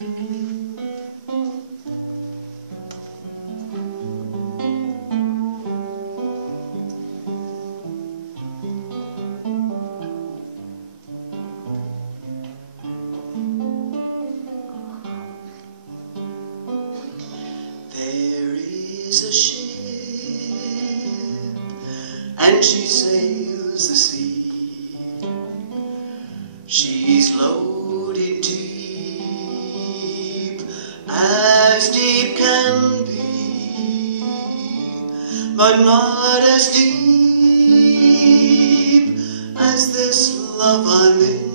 There is a ship, and she sails the sea. She's loaded deep, as deep can be, but not as deep as this love I'm in.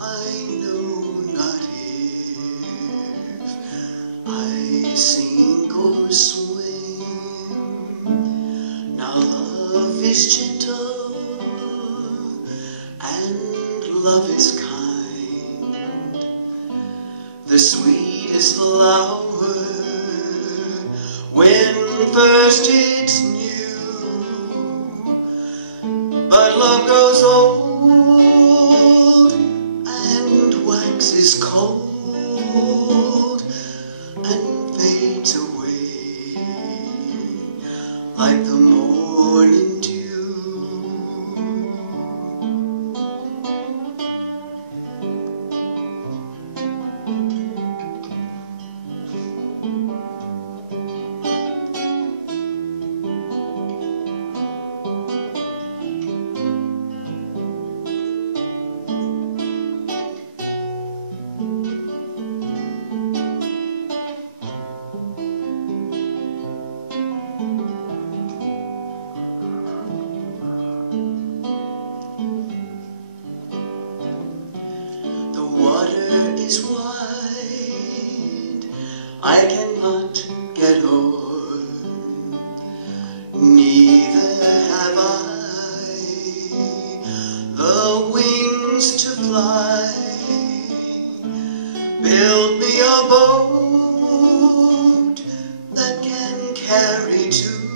I know not if I sink or swim. Now love is gentle and love is kind. The sweetest flower when first it's new, but love grows old and waxes cold and fades away like the morning dew. Is wide, I cannot get o'er, neither have I the wings to fly. Build me a boat that can carry two,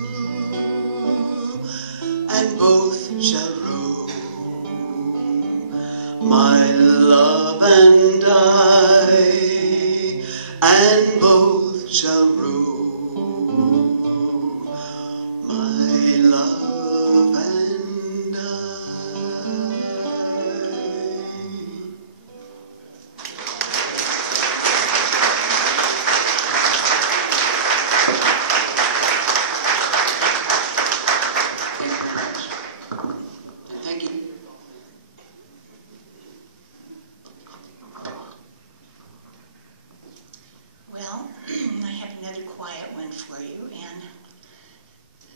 and both shall row, my love and and both shall row, my love and Thank you. Well, I have another quiet one for you, and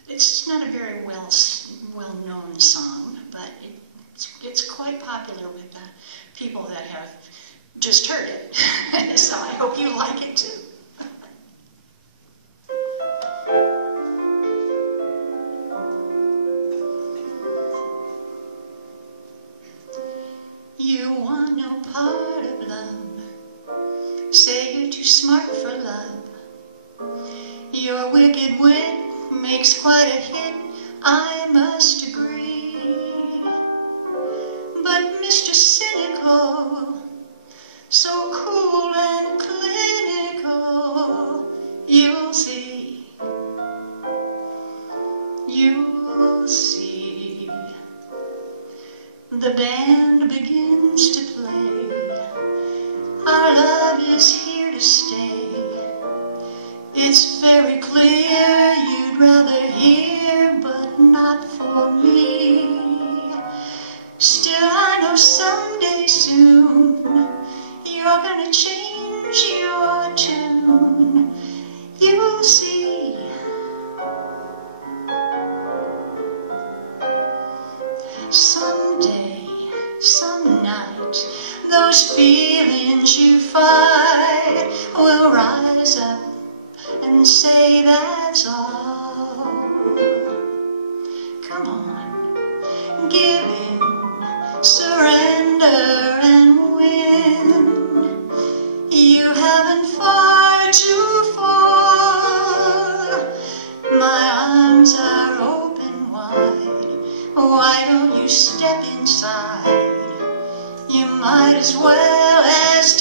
it's not a very well-known song, but it's quite popular with the people that have just heard it. So I hope you like it too. You want no part of love, say you're too smart for love. Your wicked wit makes quite a hit, I must agree. But Mr. Cynical, so cool and clinical, you'll see, you'll see. The band begins to play, our love is here to stay. It's very clear you'd rather hear, but not for me. Still I know someday soon you're gonna change your tune. You'll see. Someday, some night, those feelings you fight will rise up and say that's all. Come on, give in, surrender and win. You haven't far to fall. My arms are open wide. Why don't you step inside? You might as well as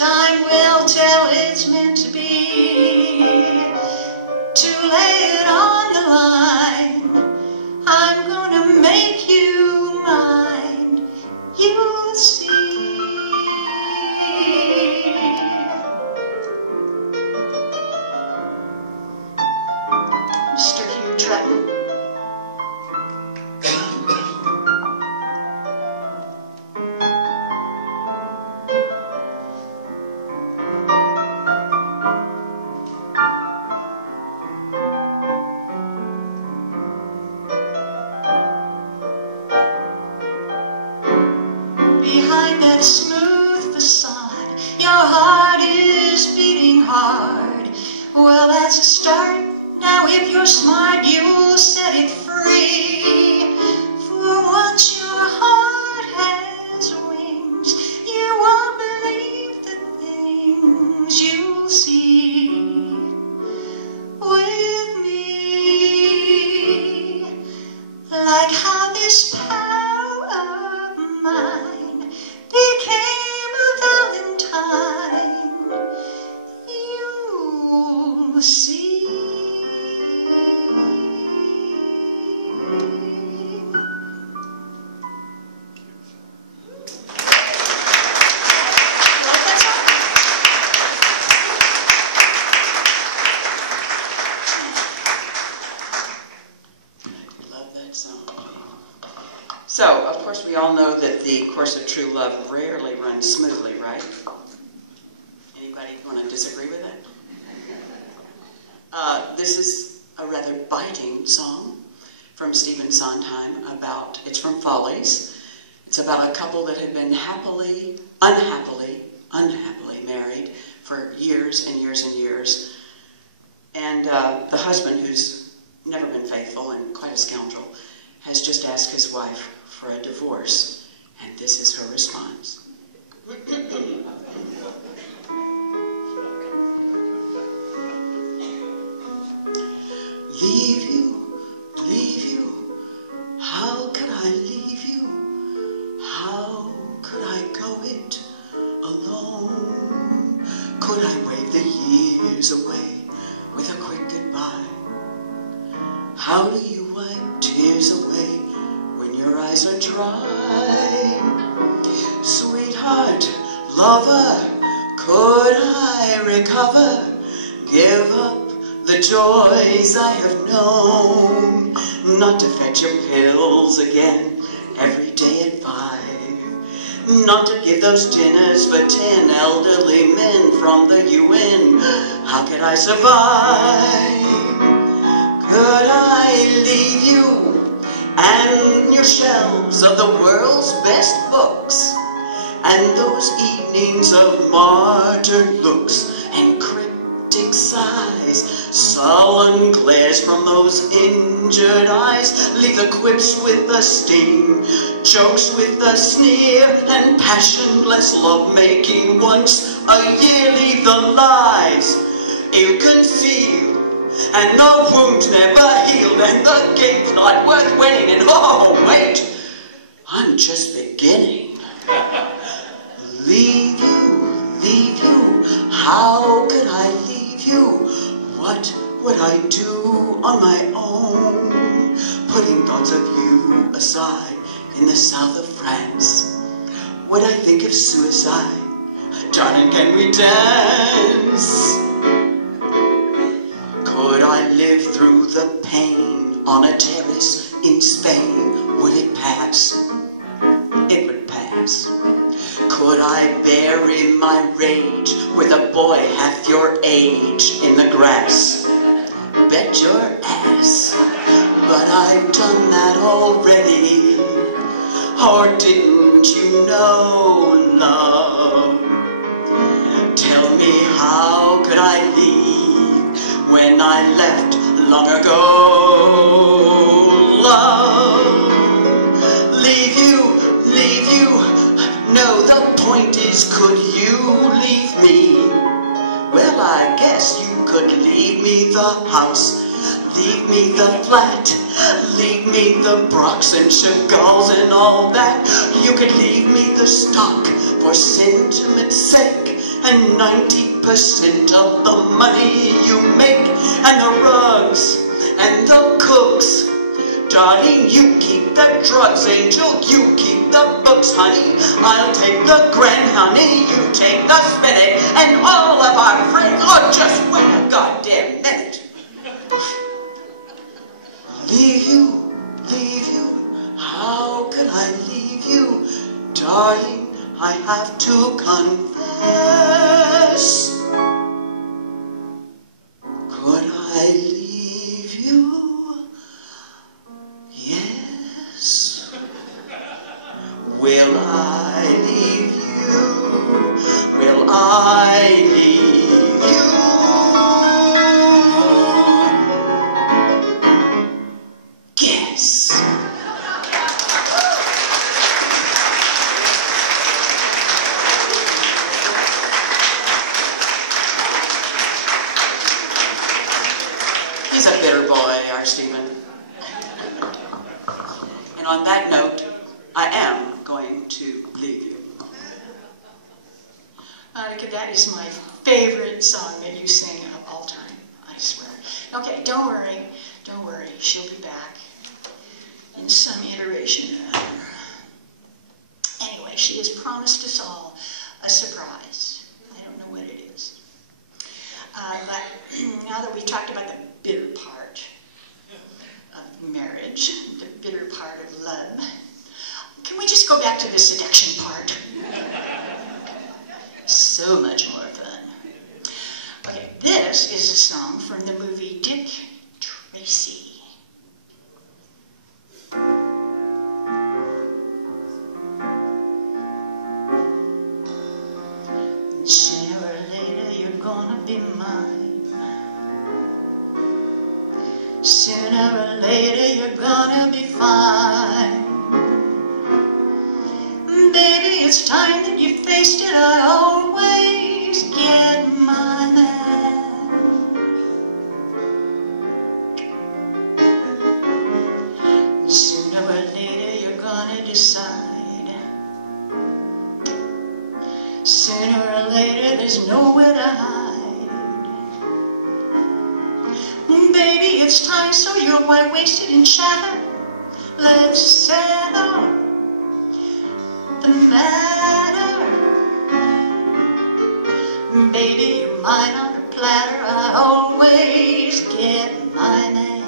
hard. Well, that's a start. Now if you're smart, you'll set it free. For once your heart has wings, you won't believe the things you'll see with me. Like how this pal of mine became a valentine, you'll see. So, of course, we all know that the course of true love rarely runs smoothly, right? Anybody want to disagree with that? This is a rather biting song from Stephen Sondheim about, it's from Follies. It's about a couple that had been unhappily married for years and years and years. And the husband, who's never been faithful and quite a scoundrel, has just asked his wife for a divorce, and this is her response. Leave you, how could I leave you? How could I go it alone? Could I wave the years away with a quick goodbye? How do you wipe tears away when your eyes are dry? Sweetheart, lover, could I recover? Give up the joys I have known, not to fetch your pills again every day at 5, not to give those dinners for 10 elderly men from the UN. How could I survive? Could I leave you and your shelves of the world's best books, and those evenings of martyred looks and cryptic sighs, sullen glares from those injured eyes? Leave the quips with the sting, jokes with the sneer, and passionless love-making once a year. Leave the lies ill-concealed, and the wound never healed, and the game's not worth winning, and oh wait, I'm just beginning. Leave you, how could I leave you? What would I do on my own? Putting thoughts of you aside in the south of France, would I think of suicide? Darling, can we dance? Could I live through the pain on a terrace in Spain? Would it pass? It would pass. Could I bury my rage with a boy half your age in the grass? Bet your ass. But I've done that already. Or didn't you know, love? Tell me, how could I leave when I left long ago? Love, leave you. No, the point is, could you leave me? Well, I guess you could leave me the house, leave me the flat, leave me the Brocs and Chagalls and all that. You could leave me the stock for sentiment's sake, and 90% of the money you make, and the rugs and the cooks. Darling, you keep the drugs, angel, you keep the books, honey. I'll take the grand, honey, you take the spinach, and all of our friends. Oh, just wait a goddamn minute. Leave you, how could I leave you? Darling, I have to confess. Could I leave you? Yes. Will I leave you? Will I leave you? on that note, I am going to leave you. Monica, that is my favorite song that you sing of all time, I swear. Okay, don't worry, she'll be back in some iteration or other. Anyway, she has promised us all a surprise. I don't know what it is. But now that we've talked about the bitter part of marriage, the bitter part of love, can we just go back to the seduction part? So much more fun. Okay, this is a song from the movie Dick Tracy. Sooner or later you're gonna be mine. Sooner or later you're gonna be fine. Baby, it's time that you faced it. I always get my man. Sooner or later you're gonna decide. Sooner or later there's nowhere to hide. Baby, it's time, so you're why wasted in chatter. Let's settle the matter. Baby, you're mine on a platter. I always get my man.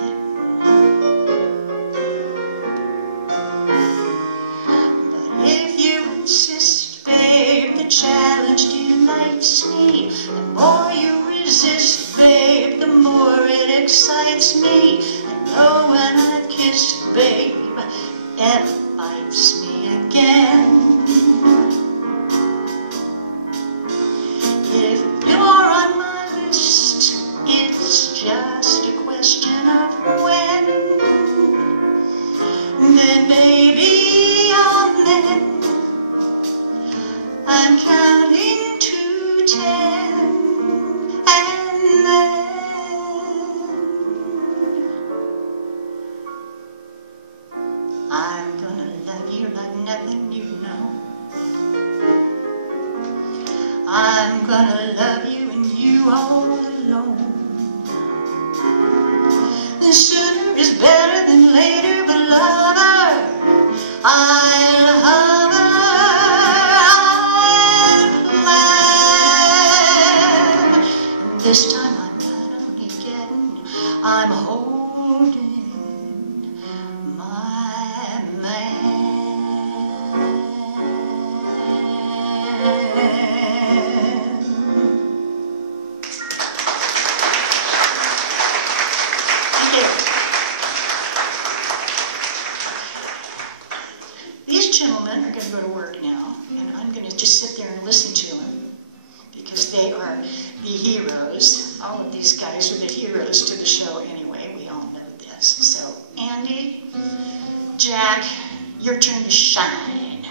But if you insist, babe, the challenge delights me. The more you resist, babe, the more it excites me. And know when I've kissed, babe, it bites me again. If you're on my list, it's just a question of when. Then baby, amen, I'm counting to 10, and then I'm gonna love you like nothing you know. I'm gonna love you and you all alone. Sooner is better than later, but lover, I'll hover, I'll plan. And this time I'm not only getting, I'm holding my man. These gentlemen are going to go to work now, and I'm going to just sit there and listen to them because they are the heroes. All of these guys are the heroes to the show anyway. We all know this. So, Andy, Jack, your turn to shine.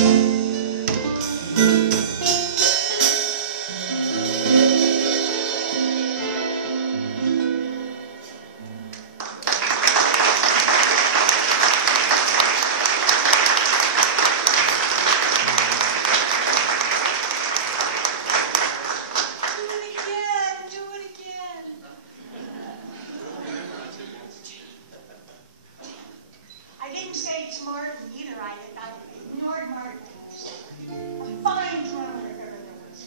I didn't say it's Martin either. I ignored Martin. A fine drummer if ever there was.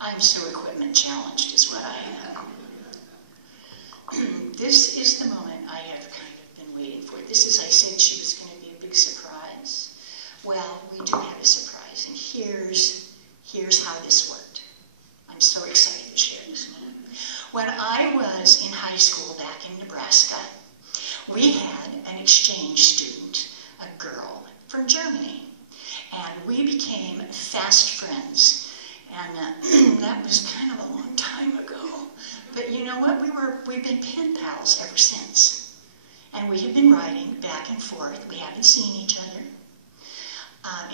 I'm so equipment challenged is what I am. This is the moment I have kind of been waiting for. This is, I said she was going to be a big surprise. Well, we do have a surprise, and here's how this worked. I'm so excited to share this moment. When I was in high school back in Nebraska, we had an exchange student, a girl from Germany, and we became fast friends. And that was kind of a long time ago. But you know what? We've been pen pals ever since. And we have been writing back and forth. We haven't seen each other.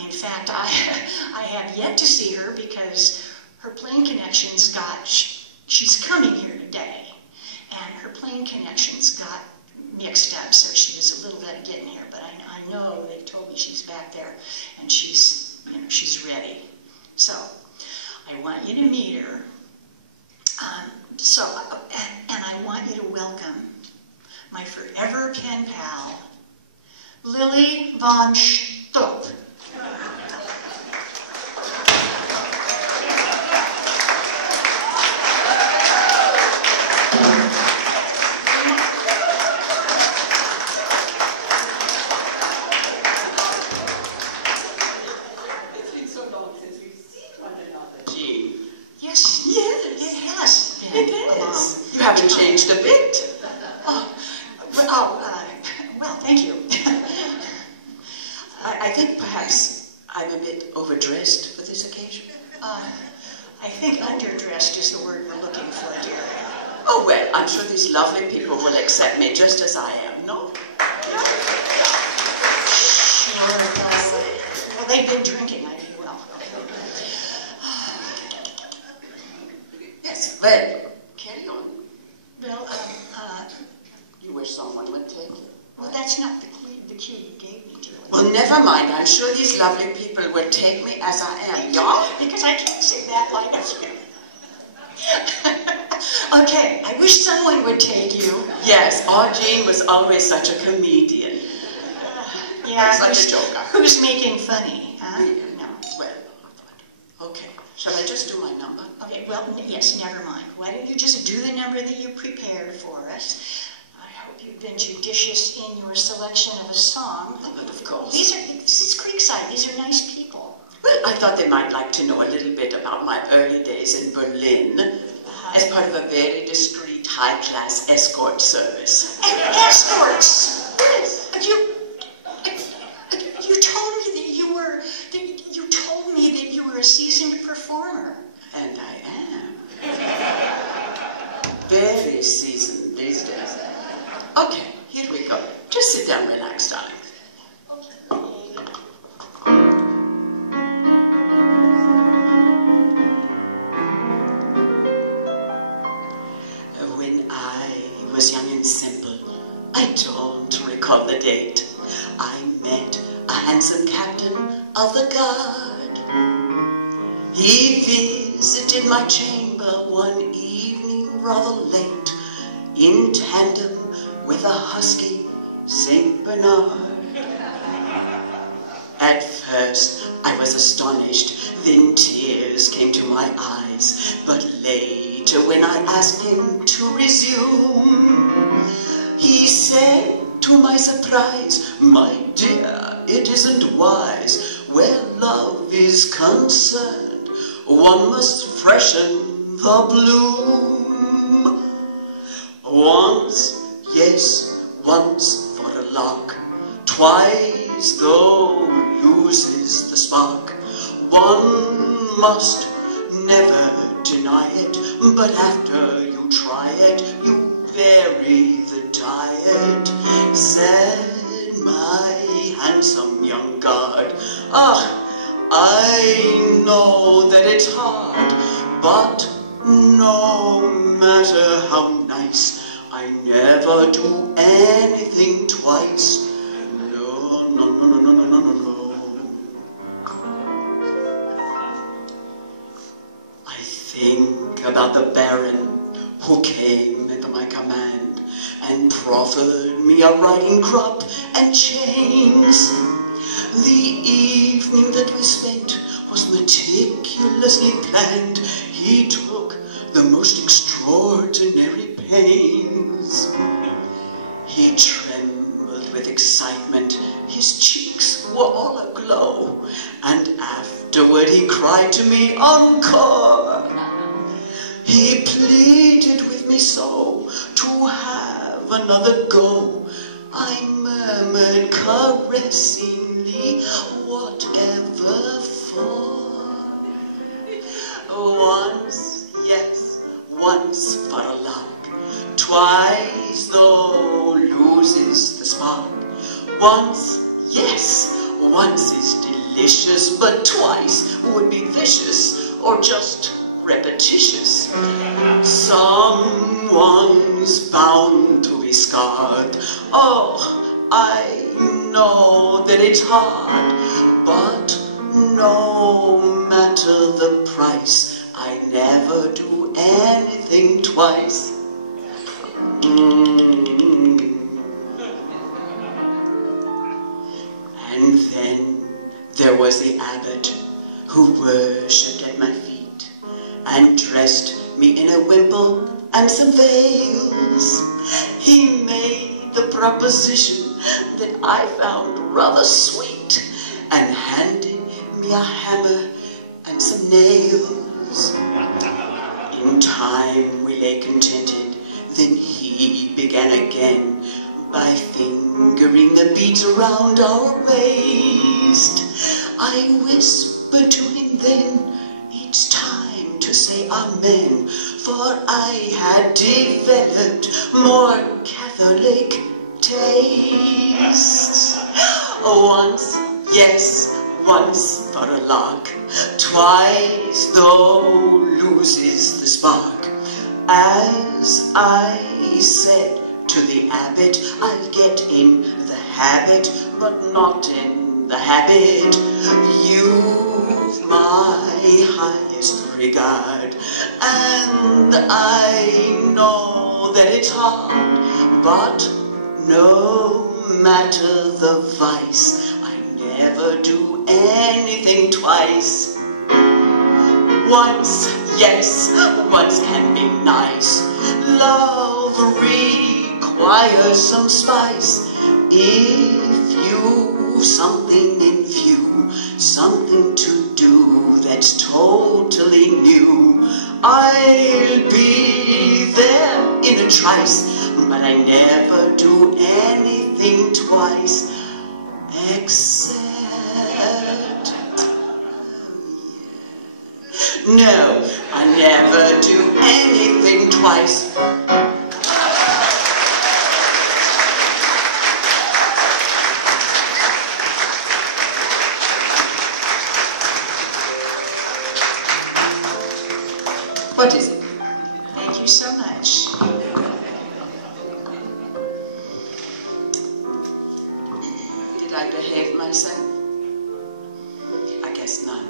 In fact, I have yet to see her because her plane connections she's coming here today. And her plane connections got mixed up, so she was a little late getting here. But I know they told me she's back there and she's ready. So I want you to meet her. And I want you to welcome my forever pen pal, Lily von Stupp. You haven't changed a bit. Well, thank you. I think perhaps I'm a bit overdressed for this occasion. I think underdressed is the word we're looking for, dear. Oh, well, I'm sure these lovely people will accept me just as I am, no? Sure. Well, they've been drinking, I mean, well. Yes, well, carry on. Well, you wish someone would take you. Well, that's not the cue you gave me, dear. Well, never mind. I'm sure these lovely people will take me as I am, yeah? Because I can't say that like Okay, I wish someone would take you. Yes, our Jean was always such a comedian. Yeah, such a joker. Who's making funny, huh? No. Well, okay. Shall I just do my number? Okay, well, yes, never mind. Why don't you just do the number that you prepared for us? I hope you've been judicious in your selection of a song. Oh, but of course. This is Creekside. These are nice people. Well, I thought they might like to know a little bit about my early days in Berlin as part of a very discreet, high-class escort service. And escorts? Yes. You told me that you were a seasoned performer. And I am. Very seasoned these days. Okay, here we go. Just sit down, relax, darling. When I was young and simple, I don't recall the date, I met a handsome captain of the guard. He visited my chamber one evening rather late, in tandem with a husky Saint Bernard. At first I was astonished, then tears came to my eyes, but later when I asked him to resume, he said to my surprise, "My dear, it isn't wise. Where love is concerned, one must freshen the bloom. Once, yes, once for a lark, twice though loses the spark. One must never deny it, but after you try it, you vary the diet, said my handsome young guard. Ah, I know that it's hard, but no matter how nice, I never do anything twice. No, no, no, no, no, no, no, no, no. I think about the Baron who came at my command and proffered me a riding crop and chains. The evening that we spent was meticulously planned. He took the most extraordinary pains. He trembled with excitement, his cheeks were all aglow, and afterward he cried to me, "Encore!" He pleaded with me so to have another go. I murmured caressingly, "Whatever for?" Once, yes, once for a lark. Twice, though, loses the spark. Once, yes, once is delicious, but twice would be vicious or just repetitious. Someone's bound to be scarred. Oh, I know that it's hard, but no matter the price, I never do anything twice. And then there was the abbot who worshipped at my feet and dressed me in a wimple and some veils. He made the proposition that I found rather sweet and handed me a hammer and some nails. In time we lay contented, then he began again by fingering the beads around our waist. I whispered to him then, "It's time to say amen," for I had developed more Catholic tastes. Once, yes, once for a lark. Twice, though, loses the spark. As I said to the abbot, I'll get in the habit, but not in the habit. You've my highest regard, and I know that it's hard, but no matter the vice, I never do anything twice. Once, yes, once can be nice. Love requires some spice. If you've something in view, something to do that's totally new, I'll be there in a trice, but I never do anything twice, except... No, I never do anything twice. What is it? Thank you so much. Did I behave myself? I guess not.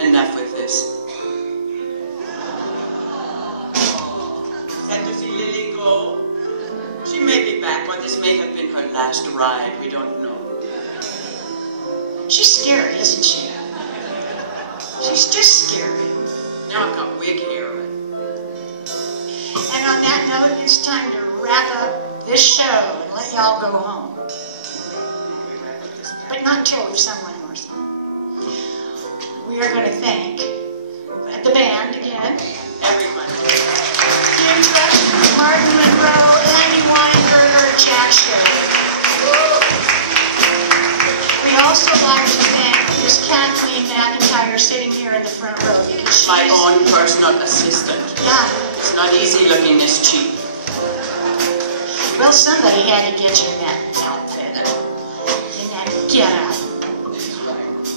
Enough with this. Sad to see Lily go. She may be back, or this may have been her last ride. We don't know. She's scary, isn't she? She's just scary. Now I've got wig hair. And on that note, it's time to wrap up this show and let y'all go home. But not until we've sung one more song. We are going to thank the band again. Everyone. Jim Trush, Martin Monroe, Andy Weinberger, Jack Sherry. We'd also like to thank Miss Kathleen McIntyre choir sitting here in the front row because she's My own personal assistant. Yeah. It's not easy looking this cheap. Well, somebody had to get you in that outfit, in that get-up.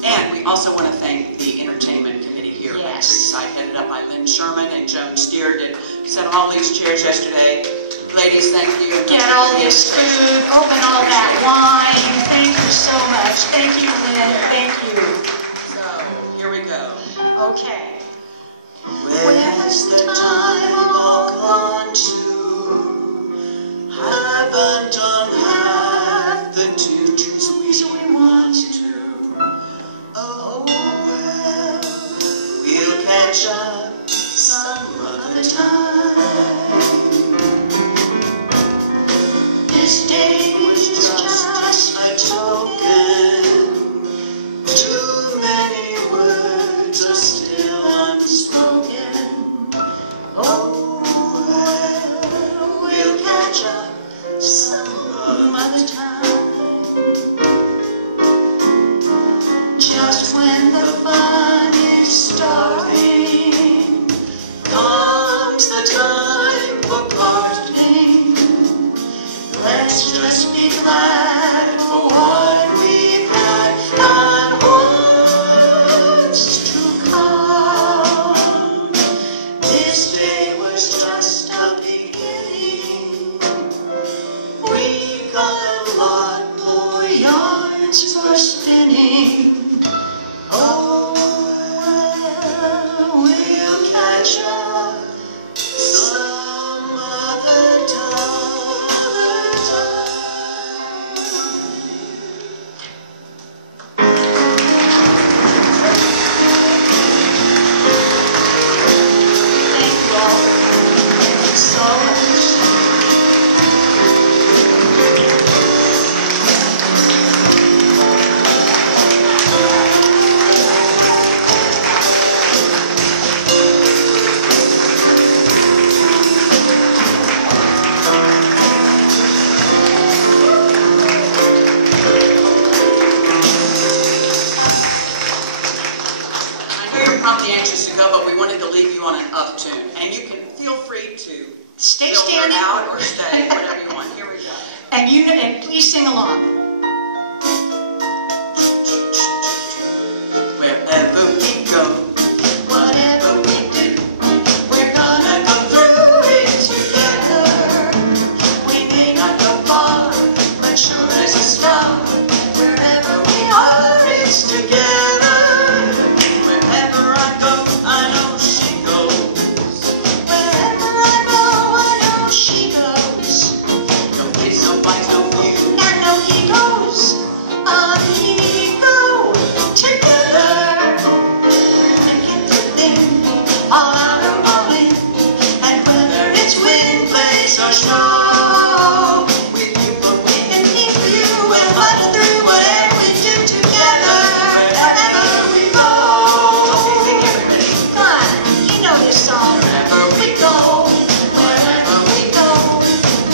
And we also want to thank the entertainment committee here at Yes. Creekside, headed up by Lynn Sherman and Joan Steer, did set all these chairs yesterday. Ladies, thank you. Get all this food, open all that wine. Thank you so much. Thank you, Lynn. Thank you. So, here we go. Okay. Where has the time all gone to? Haven't done half the tunes we want to. Oh well, we'll catch up some other time. This day was just a token. Too many words are still unspoken. Oh well, we'll catch up some other time. Just when the fun is starting, comes the time for parting. Let's just be glad for what we've had and what's to come. This day was just a beginning. We got a lot more yarns for spinning. Oh, well, we'll catch up some other Thank you all. Thank you so much. I know you're probably anxious to go, but we wanted to leave you on an up tune. And you can feel free to Stay filter standing. out or stay, whatever you want. Here we go. And please sing along. Wherever we go, Whatever we do, we're gonna go through it together. we may not go far, but sure as a star. Wherever we are, It's together. Wherever I go, I know she goes. wherever I go, I know she goes. No kids, no fights, no views. I know he goes. We go together. We're thinking through things, all out or all in. And whether it's wind, place, or snow, With you for me, and if you will muddle through whatever we do together, wherever we go. sing everybody. Come on, you know this song. Wherever We go, wherever we go,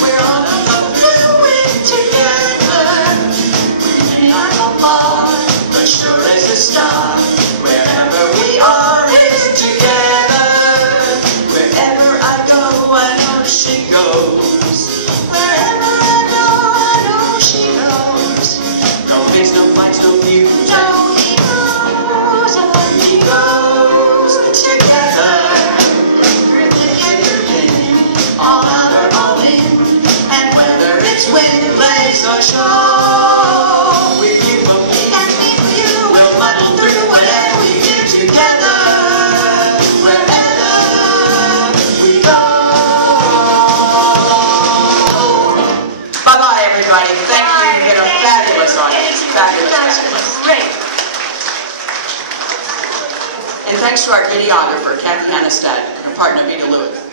we're all gonna do it together. We may not go far, but sure as a star. Wherever we are, it's together. Wherever I go, I know she goes. Wherever I go, I know she goes. No kids, no fights, no views. No, he goes, He goes together. we're thinking all out or all in. And whether it's wind, place, or show, With you for me, and if you will muddle through whatever we do together, wherever we go. bye-bye, everybody. Thank you. You did a Bye. fabulous audience. Thank you. Fabulous, You guys were fabulous. great. And thanks to our videographer, Kathy Hannestad, and her partner, Vita Lewis.